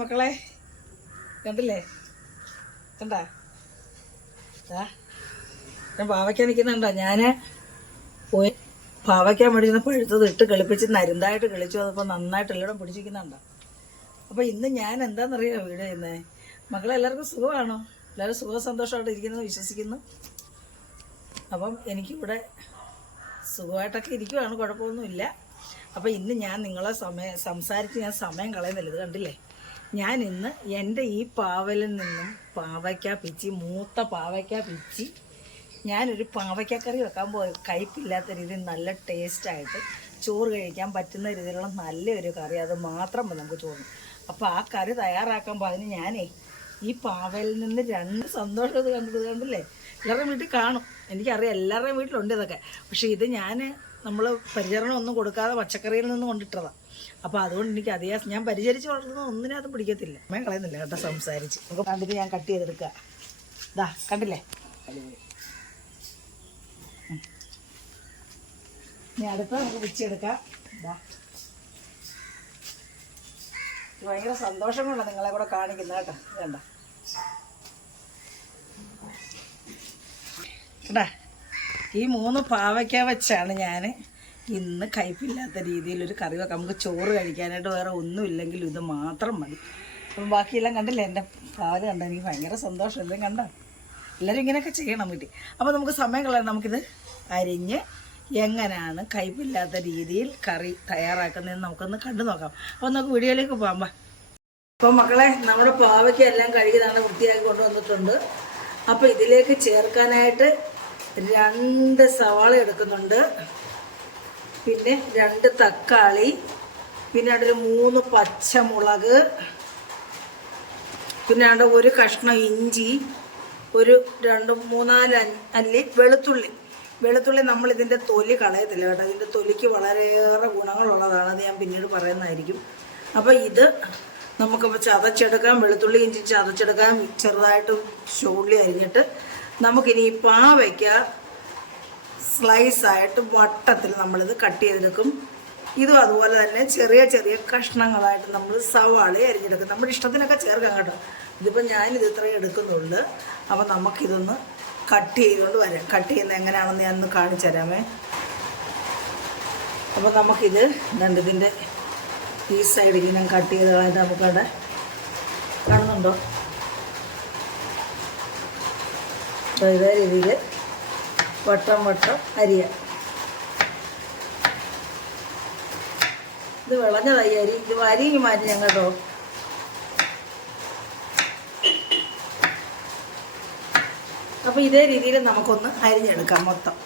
മക്കളെ കണ്ടില്ലേ? കണ്ടാ? ഞാൻ പാവയ്ക്കാൻ നിൽക്കുന്നുണ്ടോ? ഞാൻ പോയി പാവയ്ക്കാൻ മേടിക്കുന്ന പഴുത്തത് ഇട്ട് കളിപ്പിച്ച് നരുന്തായിട്ട് കളിച്ചു. അതപ്പോൾ നന്നായിട്ട് എല്ലാം പിടിച്ചിരിക്കുന്നുണ്ടോ? അപ്പോൾ ഇന്ന് ഞാൻ എന്താണെന്നറിയോ വീട് ചെയ്യുന്നത് മക്കളെ എല്ലാവർക്കും സുഖമാണോ? എല്ലാവരും സുഖ സന്തോഷമായിട്ട് ഇരിക്കുന്നത് വിശ്വസിക്കുന്നു. അപ്പം എനിക്കിവിടെ സുഖമായിട്ടൊക്കെ ഇരിക്കുവാണ്. കുഴപ്പമൊന്നുമില്ല. അപ്പം ഇന്ന് ഞാൻ നിങ്ങളെ സമയം സംസാരിച്ച് ഞാൻ സമയം കളയുന്നില്ല. ഇത് കണ്ടില്ലേ? ഞാൻ ഇന്ന് എന്റെ ഈ പാവലിൽ നിന്നും പാവയ്ക്ക പിച്ചി മൂത്ത പാവയ്ക്ക പിച്ചി ഞാനൊരു പാവയ്ക്കക്കറി വെക്കാൻ പോയി. കയ്പില്ലാത്ത രീതിയിൽ നല്ല ടേസ്റ്റായിട്ട് ചോറ് കഴിക്കാൻ പറ്റുന്ന രീതിയിലുള്ള നല്ലൊരു കറി. അത് മാത്രം നമുക്ക് തോന്നും അപ്പോൾ ആ കറി തയ്യാറാക്കാൻ അതിന് ഞാനേ ഈ പാവലിൽ നിന്ന് രണ്ട് സന്തോഷം ഇത് കണ്ടത് കണ്ടില്ലേ? എല്ലാവരുടെയും വീട്ടിൽ കാണും. എനിക്കറിയാം എല്ലാവരുടെയും വീട്ടിലുണ്ട് ഇതൊക്കെ. പക്ഷേ ഇത് ഞാൻ നമ്മൾ പരിചരണം ഒന്നും കൊടുക്കാതെ പച്ചക്കറിയിൽ നിന്ന് കൊണ്ടിട്ടതാണ് അപ്പോൾ അതുകൊണ്ട് എനിക്ക് അതേ ഞാൻ പരിചരിച്ച് വളർത്തുന്ന ഒന്നിനകത്ത് പിടിക്കത്തില്ല. ഞാൻ കളയുന്നില്ല കേട്ടോ സംസാരിച്ച്. നമുക്ക് കണ്ടിട്ട് ഞാൻ കട്ട് ചെയ്തെടുക്കുക ഇതാ കണ്ടില്ലേ? ഇനി അടുത്ത നമുക്ക് പിച്ചെടുക്കാം ഭയങ്കര സന്തോഷം കൊണ്ടാണ് നിങ്ങളെ കൂടെ കാണിക്കുന്നത് കേട്ടോ. കണ്ട? കേട്ടാ ഈ മൂന്ന് പാവയ്ക്ക വെച്ചാണ് ഞാൻ ഇന്ന് കയ്പില്ലാത്ത രീതിയിൽ ഒരു കറി വെക്കാം. നമുക്ക് ചോറ് കഴിക്കാനായിട്ട് വേറെ ഒന്നുമില്ലെങ്കിലും ഇത് മാത്രം മതി. അപ്പം ബാക്കിയെല്ലാം കണ്ടില്ലേ? എന്റെ പാൽ കണ്ട? എനിക്ക് ഭയങ്കര സന്തോഷം. എല്ലാം കണ്ടോ? എല്ലാവരും ഇങ്ങനെയൊക്കെ ചെയ്യണം വീട്ടിൽ. അപ്പോൾ നമുക്ക് സമയം കളയാൻ നമുക്കിത് അരിഞ്ഞ് എങ്ങനെയാണ് കയ്പില്ലാത്ത രീതിയിൽ കറി തയ്യാറാക്കുന്നതെന്ന് നമുക്കൊന്ന് കണ്ടു നോക്കാം. അപ്പോൾ നമുക്ക് വീഡിയോയിലേക്ക് പോകാം. അപ്പോൾ മക്കളെ നമ്മുടെ പാവയ്ക്ക് എല്ലാം കഴുകിയതാണ് വൃത്തിയാക്കി കൊണ്ടുവന്നിട്ടുണ്ട്. അപ്പോൾ ഇതിലേക്ക് ചേർക്കാനായിട്ട് രണ്ട് സവാള എടുക്കുന്നുണ്ട്. പിന്നെ രണ്ട് തക്കാളി പിന്നെ അവിടെ മൂന്ന് പച്ചമുളക് പിന്നെ അവിടെ ഒരു കഷ്ണം ഇഞ്ചി ഒരു രണ്ട് മൂന്നാൽ അല്ലി വെളുത്തുള്ളി. വെളുത്തുള്ളി നമ്മൾ ഇതിന്റെ തൊലി കളയത്തില്ല കേട്ടോ. ഇതിന്റെ തൊലിക്ക് വളരെയേറെ ഗുണങ്ങളുള്ളതാണ് അത് ഞാൻ പിന്നീട് പറയുന്നതായിരിക്കും. അപ്പോൾ ഇത് നമുക്കിപ്പോൾ ചതച്ചെടുക്കാം. വെളുത്തുള്ളി ഇഞ്ചി ചതച്ചെടുക്കാം. ചെറുതായിട്ട് ചുള്ളി അരിഞ്ഞിട്ട് നമുക്കിനി പാവയ്ക്ക സ്ലൈസായിട്ട് വട്ടത്തിൽ നമ്മളിത് കട്ട് ചെയ്തെടുക്കും. ഇതും അതുപോലെ തന്നെ ചെറിയ ചെറിയ കഷ്ണങ്ങളായിട്ട് നമ്മൾ സവാള അരിഞ്ഞെടുക്കും. നമ്മുടെ ഇഷ്ടത്തിനൊക്കെ ചേർക്കാം കേട്ടോ. ഇതിപ്പോൾ ഞാനിത് ഇത്രയും എടുക്കുന്നുള്ളൂ. അപ്പോൾ നമുക്കിതൊന്ന് കട്ട് ചെയ്തുകൊണ്ട് വരാം. കട്ട് ചെയ്യുന്നത് എങ്ങനെയാണെന്ന് ഞാനൊന്ന് കാണിച്ചു തരാമേ. അപ്പോൾ നമുക്കിത് രണ്ടിതിന്റെ ഈ സൈഡിൽ ഞാൻ കട്ട് ചെയ്ത് കളഞ്ഞിട്ട് നമുക്കവിടെ കാണുന്നുണ്ടോ? ഇതേ രീതിയിൽ വട്ടം വട്ടം അരിയ. ഇത് വിളഞ്ഞതായി അരി. ഇത് അരിങ്ങി മാറ്റി ഞങ്ങൾ കേട്ടോ അപ്പോൾ ഇതേ രീതിയിൽ നമുക്കൊന്ന് അരിഞ്ഞെടുക്കാം മൊത്തം.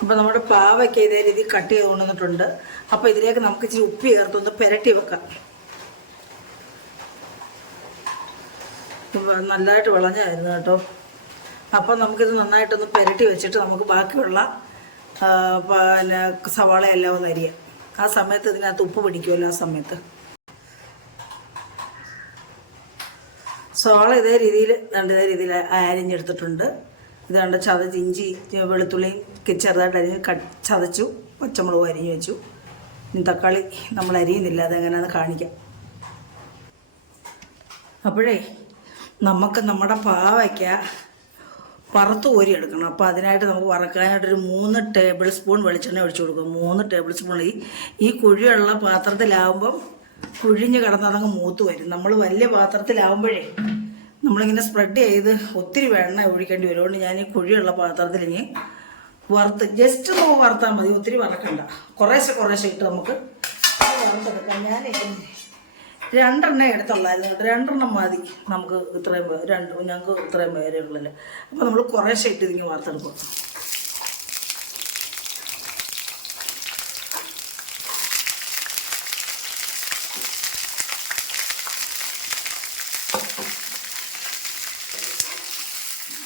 അപ്പോൾ നമ്മുടെ പാവയ്ക്ക് ഇതേ രീതിയിൽ കട്ട് ചെയ്ത് കൊണ്ടുവന്നിട്ടുണ്ട്. അപ്പോൾ ഇതിലേക്ക് നമുക്ക് ഇച്ചിരി ഉപ്പ് ചേർത്തൊന്ന് പുരട്ടി വെക്കാം. നല്ലതായിട്ട് വിളഞ്ഞായിരുന്നു കേട്ടോ. അപ്പം നമുക്കിത് നന്നായിട്ടൊന്ന് പുരട്ടി വെച്ചിട്ട് നമുക്ക് ബാക്കിയുള്ള പിന്നെ സവാളയെല്ലാം ഒന്ന് അരിയാം. ആ സമയത്ത് ഇതിനകത്ത് ഉപ്പ് പിടിക്കുമല്ലോ ആ സമയത്ത്. സവാള ഇതേ രീതിയിൽ രണ്ട് ഇതേ രീതിയിൽ അരിഞ്ഞെടുത്തിട്ടുണ്ട്. ഇതാണ്ട് ചതച്ച് ഇഞ്ചി വെളുത്തുള്ളിയും ചെറുതായിട്ട് അരിഞ്ഞ് ക ചതച്ചു പച്ചമുളകും അരിഞ്ഞു വെച്ചു. ഇനി തക്കാളി നമ്മൾ അരിയുന്നില്ല അതെങ്ങനെയാണെന്ന് കാണിക്കാം. അപ്പോഴേ നമുക്ക് നമ്മുടെ പാവയ്ക്ക വറുത്ത് കോരി എടുക്കണം. അപ്പോൾ അതിനായിട്ട് നമുക്ക് വറക്കാനായിട്ട് ഒരു മൂന്ന് ടേബിൾ സ്പൂൺ വെളിച്ചെണ്ണ ഒഴിച്ചു കൊടുക്കും. മൂന്ന് ടേബിൾ സ്പൂൺ. ഈ ഈ കുഴിയുള്ള പാത്രത്തിലാവുമ്പം കുഴിഞ്ഞ് കിടന്നതങ്ങ് മൂത്ത് വരും. നമ്മൾ വലിയ പാത്രത്തിലാവുമ്പോഴേ നമ്മളിങ്ങനെ സ്പ്രെഡ് ചെയ്ത് ഒത്തിരി വെണ്ണ ഒഴിക്കേണ്ടി വരും. അതുകൊണ്ട് ഞാൻ ഈ കുഴിയുള്ള പാത്രത്തിൽ ഇനി വറുത്ത് ജസ്റ്റ് ഒന്ന് വറുത്താൽ മതി. ഒത്തിരി വറക്കണ്ട. കുറേശ്ശെ കുറേശ്ശെ ഇട്ട് നമുക്ക് വറുത്തെടുക്കാം. ഞാൻ രണ്ടെണ്ണേ എടുത്തുള്ളായിരുന്നു കേട്ടോ. രണ്ടെണ്ണം മതി. നമുക്ക് ഇത്രയും രണ്ട് ഞങ്ങൾക്ക് ഇത്രയും പേരേ ഉള്ളല്ലോ. അപ്പോൾ നമ്മൾ കുറേ ഇട്ട് ഇതിങ്ങ് വാർത്തെടുക്കും.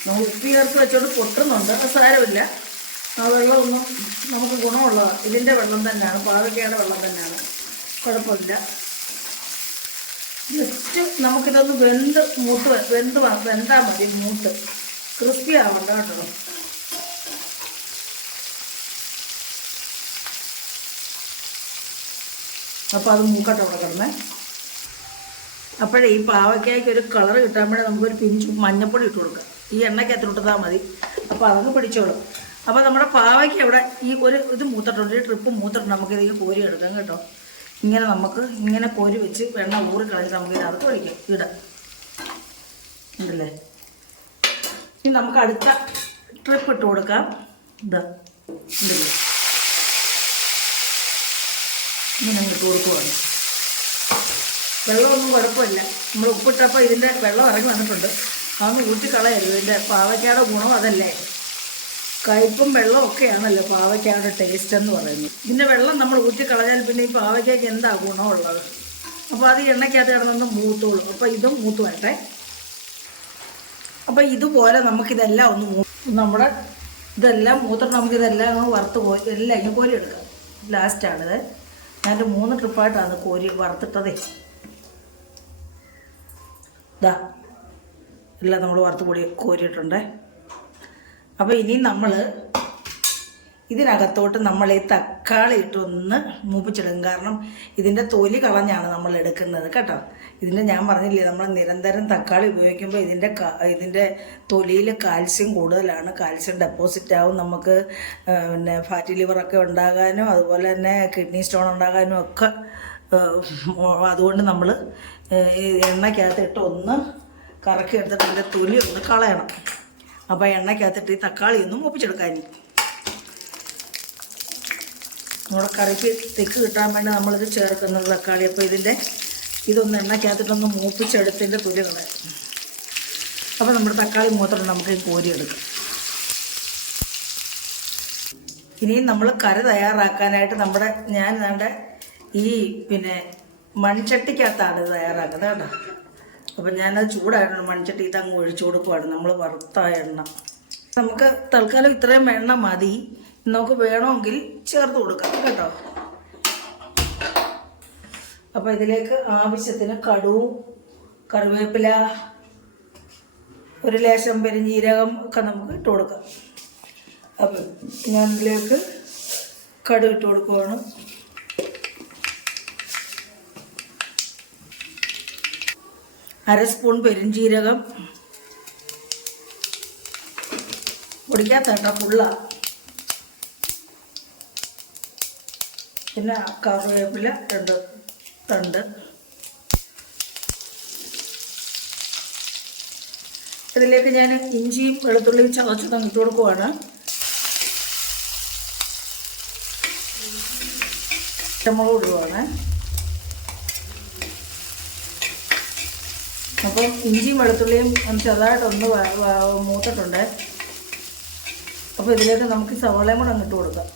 നമ്മൾ ഉപ്പി ചേർത്ത് വെച്ചോണ്ട് പൊട്ടുന്നുണ്ട്. അപ്പം സാരമില്ല. ആ വെള്ളമൊന്നും നമുക്ക് ഗുണമുള്ളതാണ് ഇതിന്റെ വെള്ളം തന്നെയാണ്. പാവയ്ക്കയുടെ വെള്ളം തന്നെയാണ്. കുഴപ്പമില്ല. ജസ്റ്റ് നമുക്കിതൊന്ന് വെന്ത് മൂത്ത് വെന്ത് വെന്താൽ മതി മൂത്ത്. ക്രിസ്പി ആവണ്ട കേട്ടോ. അപ്പോൾ അത് മൂക്കട്ടെ അവിടെ കിടന്നേ. അപ്പോഴേ ഈ പാവയ്ക്കായ്ക്ക് ഒരു കളർ കിട്ടാൻ വേണ്ടി നമുക്കൊരു പിഞ്ച് മഞ്ഞപ്പൊടി ഇട്ട് കൊടുക്കാം. ഈ എണ്ണയ്ക്കകത്ത് ഇട്ടാൽ മതി. അപ്പോൾ അതങ്ങ് പിടിച്ചോളും. അപ്പോൾ നമ്മുടെ പാവയ്ക്ക് ഇവിടെ ഈ ഒരു ഇത് മൂത്തിട്ടുണ്ട് ഈ ട്രിപ്പ് മൂത്തിട്ടുണ്ട്. നമുക്കിത് കോരി എടുക്കാം കേട്ടോ. ഇങ്ങനെ നമുക്ക് ഇങ്ങനെ കോരി വെച്ച് വെണ്ണ ഊറി കളഞ്ഞ് നമുക്ക് ഇതിനകത്ത് ഒഴിക്കാം. ഇടാം. ഉണ്ടല്ലേ? ഇനി നമുക്ക് അടുത്ത ട്രിപ്പ് ഇട്ട് കൊടുക്കാം. ഇതാ ഉണ്ടല്ലേ? ഇങ്ങനെ ഇട്ട് കൊടുക്കുവാണ്. വെള്ളമൊന്നും കുഴപ്പമില്ല. നമ്മൾ ഉപ്പിട്ടപ്പോൾ ഇതിന്റെ വെള്ളം ഇറങ്ങി വന്നിട്ടുണ്ട്. അതൊന്ന് ഊറ്റി കളയരുത് ഇതിന്റെ പാവയ്ക്കയുടെ ഗുണം അതല്ലേ? കയ്പും വെള്ളവും ഒക്കെയാണല്ലോ പാവയ്ക്കയുടെ ടേസ്റ്റ് എന്ന് പറയുന്നത്. ഇതിന്റെ വെള്ളം നമ്മൾ ഊറ്റി കളഞ്ഞാൽ പിന്നെ ഈ പാവയ്ക്കയ്ക്ക് എന്താ ഗുണമുള്ളത്? അപ്പോൾ അത് എണ്ണയ്ക്കകത്ത് കിടന്നൊന്ന് മൂത്തോളൂ. അപ്പോൾ ഇതും മൂത്ത് വരട്ടെ അപ്പോൾ ഇതുപോലെ നമുക്കിതെല്ലാം ഒന്ന് നമ്മുടെ ഇതെല്ലാം മൂത്രം നമുക്കിതെല്ലാം അങ്ങ് വറുത്ത് പോയി എല്ലാം ഇങ്ങനെ കോരി എടുക്കാം. ലാസ്റ്റാണിത് ഞാൻ മൂന്ന് ട്രിപ്പായിട്ടാണ് കോരി വറുത്തിട്ടതേ. ഇതാ എല്ലാം നമ്മൾ വറുത്ത് പൊടി കോരിയിട്ടുണ്ടേ. അപ്പോൾ ഇനി നമ്മൾ ഇതിനകത്തോട്ട് നമ്മൾ ഈ തക്കാളി ഇട്ടൊന്ന് മൂപ്പിച്ചിടും. കാരണം ഇതിന്റെ തൊലി കളഞ്ഞാണ് നമ്മൾ എടുക്കുന്നത് കേട്ടോ. ഇതിന്റെ ഞാൻ പറഞ്ഞില്ലേ നമ്മൾ നിരന്തരം തക്കാളി ഉപയോഗിക്കുമ്പോൾ ഇതിന്റെ ഇതിന്റെ തൊലിയിൽ കാൽസ്യം കൂടുതലാണ്. കാൽസ്യം ഡെപ്പോസിറ്റ് ആവും നമുക്ക് പിന്നെ ഫാറ്റി ലിവറൊക്കെ ഉണ്ടാകാനും അതുപോലെ തന്നെ കിഡ്നി സ്റ്റോൺ ഉണ്ടാകാനും ഒക്കെ അതുകൊണ്ട് നമ്മൾ എണ്ണയ്ക്കകത്തിട്ട് ഒന്ന് കറക്കി എടുത്തിട്ട് അതിന്റെ തൊലി ഒന്ന് കളയണം. അപ്പോൾ എണ്ണയ്ക്കകത്തിട്ട് ഈ തക്കാളി ഒന്നും മൂപ്പിച്ചെടുക്കാൻ നമ്മുടെ കറിക്ക് തെക്ക് കിട്ടാൻ വേണ്ടി നമ്മളിത് ചേർക്കുന്നത് തക്കാളി. അപ്പോൾ ഇതിന്റെ ഇതൊന്ന് എണ്ണയ്ക്കകത്തിട്ടൊന്ന് മൂപ്പിച്ചെടുത്തിന്റെ തൊലി കളയാം അപ്പോൾ നമ്മുടെ തക്കാളി മൂത്രം നമുക്ക് കോരിയെടുക്കാം. ഇനിയും നമ്മൾ കറി തയ്യാറാക്കാനായിട്ട് നമ്മുടെ ഞാൻ നമ്മുടെ ഈ പിന്നെ മൺചട്ടിക്കകത്താണ് ഇത് തയ്യാറാക്കുന്നത് കേട്ടോ. അപ്പം ഞാനത് ചൂടായിരുന്നു മൺചട്ടി ഇത് അങ്ങ് ഒഴിച്ചു കൊടുക്കുവാണ്. നമ്മൾ വറുത്ത എണ്ണ. നമുക്ക് തൽക്കാലം ഇത്രയും എണ്ണ മതി. നമുക്ക് വേണമെങ്കിൽ ചേർത്ത് കൊടുക്കാം കേട്ടോ. അപ്പോൾ ഇതിലേക്ക് ആവശ്യത്തിന് കടുവും കറിവേപ്പില ഒരു ലേശം പെരിഞ്ജീരകം ഒക്കെ നമുക്ക് ഇട്ട് കൊടുക്കാം. അപ്പം ഞാൻ ഇതിലേക്ക് കടുക് ഇട്ട് കൊടുക്കുവാണ്. അര സ്പൂൺ പെരിഞ്ജീരകം പൊടിക്കാത്ത കേട്ടോ ഫുള്ള പിന്നെ കറിവേപ്പില രണ്ട് തണ്ട്. ഇതിലേക്ക് ഞാൻ ഇഞ്ചിയും വെളുത്തുള്ളിയും ചതച്ച് ഇട്ട് കൊടുക്കുവാണ്. പച്ചമുളക് ഇടുവാണ്. അപ്പം ഇഞ്ചിയും വെളുത്തുള്ളിയും ചെറുതായിട്ടൊന്ന് മൂത്തിട്ടുണ്ട്. അപ്പോൾ ഇതിലേക്ക് നമുക്ക് സവാളയും കൂടെ അങ്ങ് ഇട്ട് കൊടുക്കാം.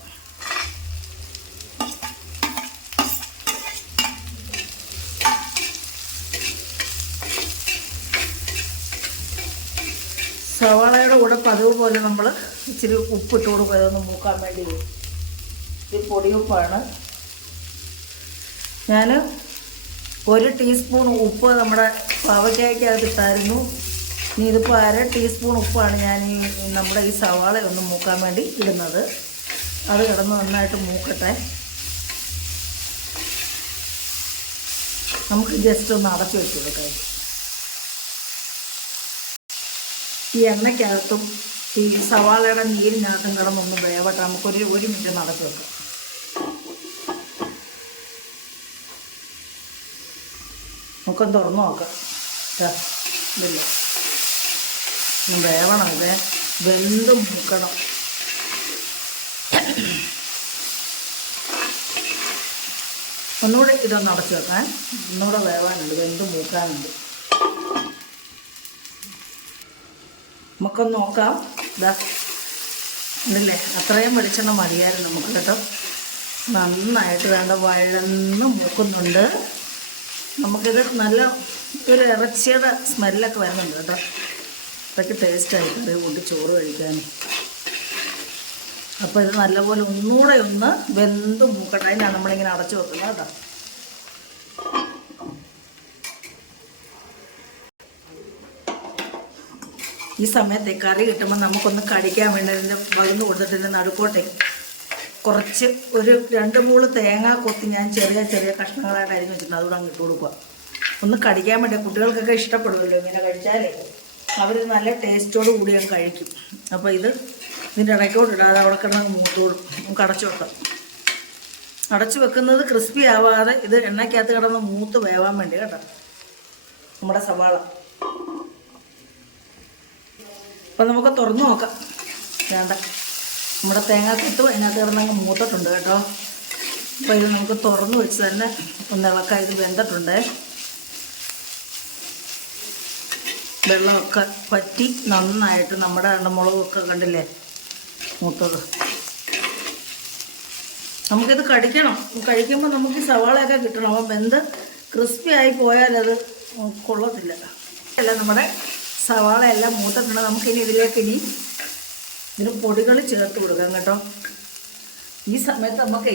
സവാളയുടെ കൂടെ പതിവ് പോലെ നമ്മൾ ഇച്ചിരി ഉപ്പിട്ട് കൊടുക്കും. അതൊന്ന് മൂക്കാൻ വേണ്ടി. ഇത് പൊടിയുപ്പാണ് ഞാൻ ഒരു ടീസ്പൂൺ ഉപ്പ് നമ്മുടെ പാവയ്ക്കായ്ക്കകത്ത് ഇട്ടായിരുന്നു. ഇനി ഇതിപ്പോൾ അര ടീസ്പൂൺ ഉപ്പാണ് ഞാൻ ഈ നമ്മുടെ ഈ സവാള ഒന്ന് മൂക്കാൻ വേണ്ടി ഇടുന്നത്. അത് കിടന്ന് നന്നായിട്ട് മൂക്കട്ടെ. നമുക്ക് ജസ്റ്റ് ഒന്ന് അടച്ചു വെച്ച് കൊടുക്കാം ഈ എണ്ണയ്ക്കകത്തും ഈ സവാളയുടെ നീരിനകത്തും കിടന്നൊന്ന് വേവട്ടെ. നമുക്കൊരു ഒരു മിനിറ്റ് നടച്ചു വെക്കാം. നമുക്കൊന്ന് തുറന്നു നോക്കാം. ഇതില്ലേ? വേവണം ഇത്. വെന്ത് മുക്കണം. ഒന്നുകൂടെ ഇതൊന്ന് അടച്ചു വെക്കാൻ ഒന്നുകൂടെ വേവാനുണ്ട്. വെന്ത് മൂക്കാനുണ്ട്. നമുക്കൊന്ന് നോക്കാം. ഇതാ ഇല്ലേ അത്രയും വെളിച്ചെണ്ണ മതിയായിരുന്നു നമുക്ക് കേട്ടോ. നന്നായിട്ട് വേണ്ട വഴന്ന് മൂക്കുന്നുണ്ട്. നമുക്കിത് നല്ല ഒരു ഇറച്ചിയുടെ സ്മെല്ലൊക്കെ വരുന്നുണ്ട് കേട്ടോ. അതൊക്കെ ടേസ്റ്റായി കറി കൂട്ടി ചോറ് കഴിക്കാൻ. അപ്പോൾ ഇത് നല്ലപോലെ ഒന്നുകൂടെ ഒന്ന് വെന്ത് മൂക്കട്ടെ. അതിനാണ് നമ്മളിങ്ങനെ അടച്ചു വെക്കുന്നത് കേട്ടോ. ഈ സമയത്ത് കറി കിട്ടുമ്പോൾ നമുക്കൊന്ന് കടിക്കാൻ വേണ്ടി അതിന്റെ പകുന്ന് കൊടുത്തിട്ട് ഇതിന്റെ നടുക്കോട്ടെ. കുറച്ച് ഒരു രണ്ട് മൂന്ന് തേങ്ങ കൊത്തി ഞാൻ ചെറിയ ചെറിയ കഷ്ണങ്ങളായിട്ട് അരിഞ്ഞ് വെച്ചിട്ടുണ്ട് അതുകൂടെ അങ്ങ് ഇട്ട് കൊടുക്കുക. ഒന്ന് കടിക്കാൻ വേണ്ടി കുട്ടികൾക്കൊക്കെ ഇഷ്ടപ്പെടുമല്ലോ ഇങ്ങനെ കഴിച്ചാലേ. അവർ നല്ല ടേസ്റ്റോട് കൂടി അങ്ങ് കഴിക്കും. അപ്പോൾ ഇത് ഇതിന്റെ ഇടയ്ക്കോട്ട് ഇടാതെ അവിടെ കിടന്ന് മൂത്തോടും നമുക്ക് അടച്ചു വെക്കാം. അടച്ചു വെക്കുന്നത് ക്രിസ്പി ആവാതെ ഇത് എണ്ണയ്ക്കകത്ത് കിടന്ന് മൂത്ത് വേവാൻ വേണ്ടി കേട്ടോ. നമ്മുടെ സവാള. അപ്പം നമുക്ക് തുറന്നു നോക്കാം. വേണ്ട. നമ്മുടെ തേങ്ങാക്കൊത്തും അതിനകത്ത് കിടന്നങ്ങ് മൂത്തിട്ടുണ്ട് കേട്ടോ. അപ്പോൾ ഇത് നമുക്ക് തുറന്ന് വെച്ച് തന്നെ ഒന്ന് ഇളക്കായത് വെന്തിട്ടുണ്ട്. വെള്ളമൊക്കെ പറ്റി നന്നായിട്ട് നമ്മുടെ എണ്ണമുളകൊക്കെ കണ്ടില്ലേ? മൂത്തത്. നമുക്കിത് കടിക്കണം. കഴിക്കുമ്പോൾ നമുക്ക് ഈ സവാളയൊക്കെ കിട്ടണം. അപ്പം വെന്ത് ക്രിസ്പി ആയി പോയാലത് കൊള്ളത്തില്ല. അല്ല നമ്മുടെ സവാള എല്ലാം മൂത്തിട്ടുണ്ട്. നമുക്കിനി ഇതിലേക്ക് ഇനി ഇതിന് പൊടികൾ ചേർത്ത് കൊടുക്കാം കേട്ടോ. ഈ സമയത്ത് നമുക്കേ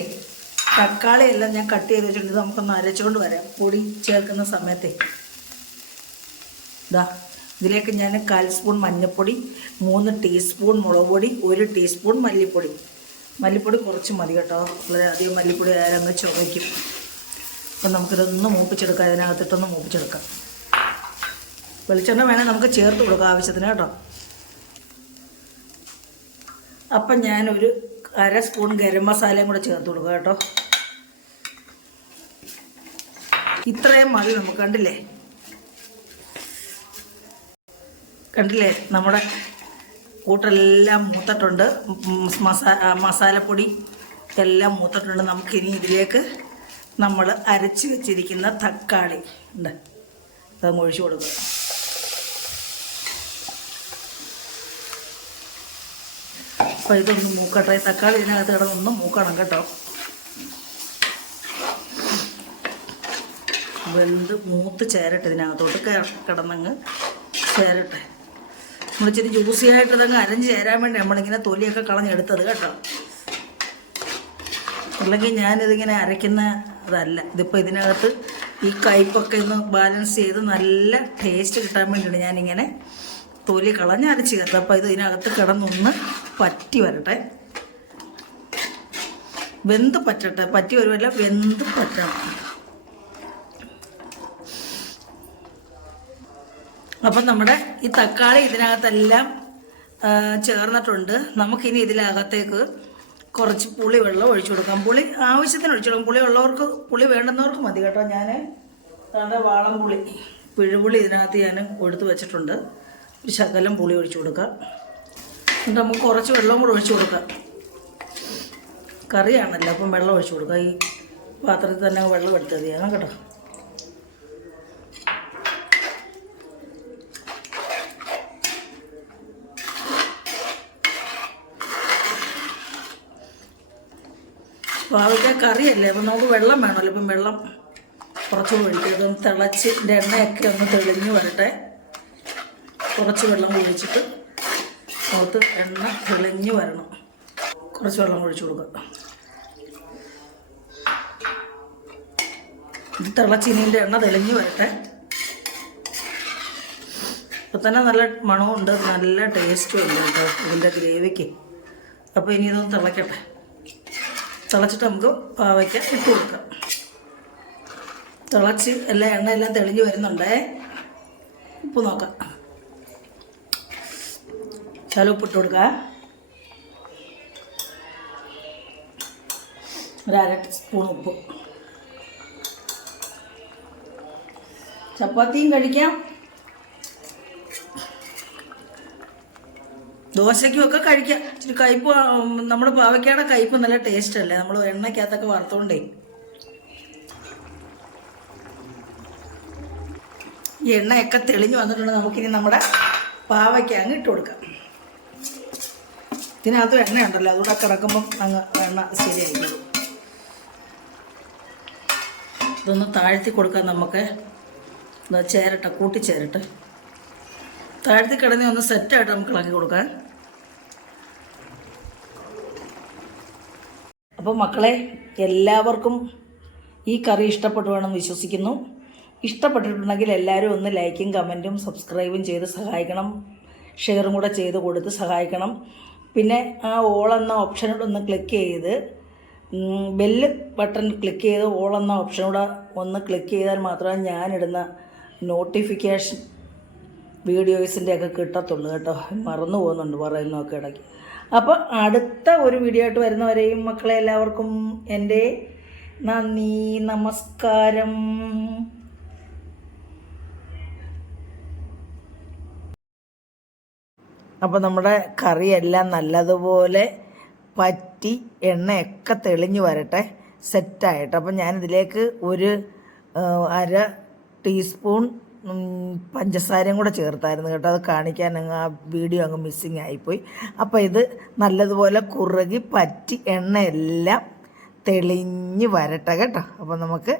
തക്കാളി എല്ലാം ഞാൻ കട്ട് ചെയ്ത് വെച്ചിട്ടുണ്ട്. നമുക്കൊന്ന് അരച്ചുകൊണ്ട് വരാം. പൊടി ചേർക്കുന്ന സമയത്തേ. ഇതാ ഇതിലേക്ക് ഞാൻ കാൽ സ്പൂൺ മഞ്ഞൾപ്പൊടി മൂന്ന് ടീസ്പൂൺ മുളക് പൊടി ഒരു ടീസ്പൂൺ മല്ലിപ്പൊടി. മല്ലിപ്പൊടി കുറച്ച് മതി കേട്ടോ. വളരെ അധികം മല്ലിപ്പൊടി ആയാലും അങ്ങ് ചുവയ്ക്കും. അപ്പം നമുക്കിതൊന്ന് മൂപ്പിച്ചെടുക്കാം. അതിനകത്തിട്ടൊന്ന് മൂപ്പിച്ചെടുക്കാം. വെളിച്ചെണ്ണ വേണേൽ നമുക്ക് ചേർത്ത് കൊടുക്കാം ആവശ്യത്തിന് കേട്ടോ. അപ്പം ഞാനൊരു അര സ്പൂൺ ഗരം മസാലയും കൂടെ ചേർത്ത് കൊടുക്കുക കേട്ടോ. ഇത്രയും മതി നമുക്ക് കണ്ടില്ലേ? കണ്ടില്ലേ? നമ്മുടെ കൂട്ടെല്ലാം മൂത്തിട്ടുണ്ട്. മസാ മസാലപ്പൊടി എല്ലാം മൂത്തിട്ടുണ്ട്. നമുക്കിനി ഇതിലേക്ക് നമ്മൾ അരച്ച് വെച്ചിരിക്കുന്ന തക്കാളി ഉണ്ട്. അതങ്ങ് ഒഴിച്ചു കൊടുക്കുക. അപ്പോൾ ഇതൊന്ന് മൂക്കട്ടെ. തക്കാളി ഇതിനകത്ത് കിടന്നൊന്ന് മൂക്കണം കേട്ടോ. വെന്ത് മൂത്ത് ചേരട്ടെ ഇതിനകത്തോട്ട്. കിടന്നങ്ങ് ചേരട്ടെ. നമ്മൾ ഇച്ചിരി ജ്യൂസി ആയിട്ട് ഇതങ്ങ് അരഞ്ഞ് ചേരാൻ വേണ്ടി നമ്മളിങ്ങനെ തൊലിയൊക്കെ കളഞ്ഞെടുത്തത് കേട്ടോ. അല്ലെങ്കിൽ ഞാനിതിങ്ങനെ അരയ്ക്കുന്ന ഇതല്ല ഇതിപ്പോൾ ഇതിനകത്ത് ഈ കയ്പൊക്കെ ഒന്ന് ബാലൻസ് ചെയ്ത് നല്ല ടേസ്റ്റ് കിട്ടാൻ വേണ്ടിയിട്ട് ഞാനിങ്ങനെ തൊലി കളഞ്ഞ് അരച്ച് ചേർത്ത് അപ്പോൾ ഇത് ഇതിനകത്ത് കിടന്നൊന്ന് പറ്റി വരട്ടെ. വെന്ത് പറ്റട്ടെ. പറ്റി വരുമല്ല വെന്ത് പറ്റണം അപ്പം നമ്മുടെ ഈ തക്കാളി ഇതിനകത്തെല്ലാം ചേർന്നിട്ടുണ്ട്. നമുക്കിനി ഇതിനകത്തേക്ക് കുറച്ച് പുളി വെള്ളം ഒഴിച്ചു കൊടുക്കാം. പുളി ആവശ്യത്തിന് ഒഴിച്ചു കൊടുക്കാം. പുളി ഉള്ളവർക്ക് പുളി വേണ്ടുന്നവർക്ക് മതി കേട്ടോ. ഞാൻ തന്റെ വാളം പുളി പിഴുപുളി ഇതിനകത്ത് ഞാൻ കൊടുത്തു വെച്ചിട്ടുണ്ട്. ഒരു ശകലം പുളി ഒഴിച്ചു കൊടുക്കാം. എന്നിട്ട് നമുക്ക് കുറച്ച് വെള്ളം കൂടെ ഒഴിച്ചു കൊടുക്കാം. കറിയാണല്ലോ അപ്പം വെള്ളം ഒഴിച്ചു കൊടുക്കാം. ഈ പാത്രത്തിൽ തന്നെ വെള്ളം എടുത്തത് ചെയ്യണം കേട്ടോ. പാവയ്ക്ക കറിയല്ലേ? അപ്പം നമുക്ക് വെള്ളം വേണമല്ലോ. ഇപ്പം വെള്ളം കുറച്ച് ഒഴിക്കുക തിളച്ചിന്റെ എണ്ണയൊക്കെ ഒന്ന് തെളിഞ്ഞ് വരട്ടെ. കുറച്ച് വെള്ളം ഒഴിച്ചിട്ട് അകത്ത് എണ്ണ തെളിഞ്ഞു വരണം. കുറച്ച് വെള്ളം ഒഴിച്ചു കൊടുക്കുക. ഇത് തിളച്ചിനീന്റെ എണ്ണ തെളിഞ്ഞു വരട്ടെ. ഇപ്പം തന്നെ നല്ല മണമുണ്ട് നല്ല ടേസ്റ്റും ഉണ്ട് കേട്ടോ ഇതിന്റെ ഗ്രേവിക്ക്. അപ്പോൾ ഇനി ഇതൊന്ന് തിളക്കട്ടെ. തിളച്ചിട്ട് നമുക്ക് പാവയ്ക്ക ഇട്ട് കൊടുക്കാം. തിളച്ച് എല്ലാ എണ്ണ എല്ലാം തെളിഞ്ഞ് വരുന്നുണ്ടേ. ഉപ്പ് നോക്കാം. ശകലം ഉപ്പിട്ട് കൊടുക്കുക. കൊടുക്കാം ഒരു അര സ്പൂൺ ഉപ്പ്. ചപ്പാത്തിയും കഴിക്കാം. ദോശയ്ക്കും ഒക്കെ കഴിക്കാം. ഇച്ചിരി കയ്പ് നമ്മുടെ പാവയ്ക്കാടെ കയ്പ് നല്ല ടേസ്റ്റ് അല്ലേ? നമ്മൾ എണ്ണയ്ക്കകത്തൊക്കെ വറുത്തോണ്ടേ. ഈ എണ്ണയൊക്കെ തെളിഞ്ഞു വന്നിട്ടുണ്ട്. നമുക്കിനി നമ്മുടെ പാവയ്ക്ക അങ്ങ് ഇട്ട് കൊടുക്കാം. ഇതിനകത്ത് എണ്ണയുണ്ടല്ലോ അതുകൂടെ കിടക്കുമ്പം അങ്ങ് എണ്ണ ശരിയായിക്കോളും ഇതൊന്ന് താഴ്ത്തി കൊടുക്കാൻ നമുക്ക്. ചേരട്ടെ കൂട്ടിച്ചേരട്ടെ. താഴ്ത്തി കിടന്ന് ഒന്ന് സെറ്റായിട്ട് നമുക്ക് ഇളക്കി കൊടുക്കാൻ അപ്പോൾ മക്കളെ എല്ലാവർക്കും ഈ കറി ഇഷ്ടപ്പെട്ടു വേണം വിശ്വസിക്കുന്നു. ഇഷ്ടപ്പെട്ടിട്ടുണ്ടെങ്കിൽ എല്ലാവരും ഒന്ന് ലൈക്കും കമന്റും സബ്സ്ക്രൈബും ചെയ്ത് സഹായിക്കണം. ഷെയറും കൂടെ ചെയ്ത് കൊടുത്ത് സഹായിക്കണം. പിന്നെ ആ ഓൾ എന്ന ഓപ്ഷനോട് ഒന്ന് ക്ലിക്ക് ചെയ്ത് ബെല്ല് ബട്ടൺ ക്ലിക്ക് ചെയ്ത് ഓൾ എന്ന ഓപ്ഷനോട് ഒന്ന് ക്ലിക്ക് ചെയ്താൽ മാത്രമേ ഞാനിടുന്ന നോട്ടിഫിക്കേഷൻ വീഡിയോസിന്റെ ഒക്കെ കിട്ടത്തുള്ളൂ കേട്ടോ. മറന്നു പോകുന്നുണ്ട് പറയുന്നതൊക്കെ ഇടയ്ക്ക്. അപ്പോൾ അടുത്ത ഒരു വീഡിയോ ആയിട്ട് വരുന്നവരെയും മക്കളെ എല്ലാവർക്കും എന്റെ നന്ദി നമസ്കാരം. അപ്പോൾ നമ്മുടെ കറിയെല്ലാം നല്ലതുപോലെ പറ്റി എണ്ണയൊക്കെ തെളിഞ്ഞു വരട്ടെ. സെറ്റായിട്ട്. അപ്പം ഞാനിതിലേക്ക് ഒരു അര ടീസ്പൂൺ പഞ്ചസാരയും കൂടെ ചേർത്തായിരുന്നു കേട്ടോ. അത് കാണിക്കാൻ അങ്ങ് ആ വീഡിയോ അങ്ങ് മിസ്സിങ് ആയിപ്പോയി. അപ്പോൾ ഇത് നല്ലതുപോലെ കുറുകി പറ്റി എണ്ണയെല്ലാം തെളിഞ്ഞ് വരട്ടെ കേട്ടോ. അപ്പോൾ നമുക്ക്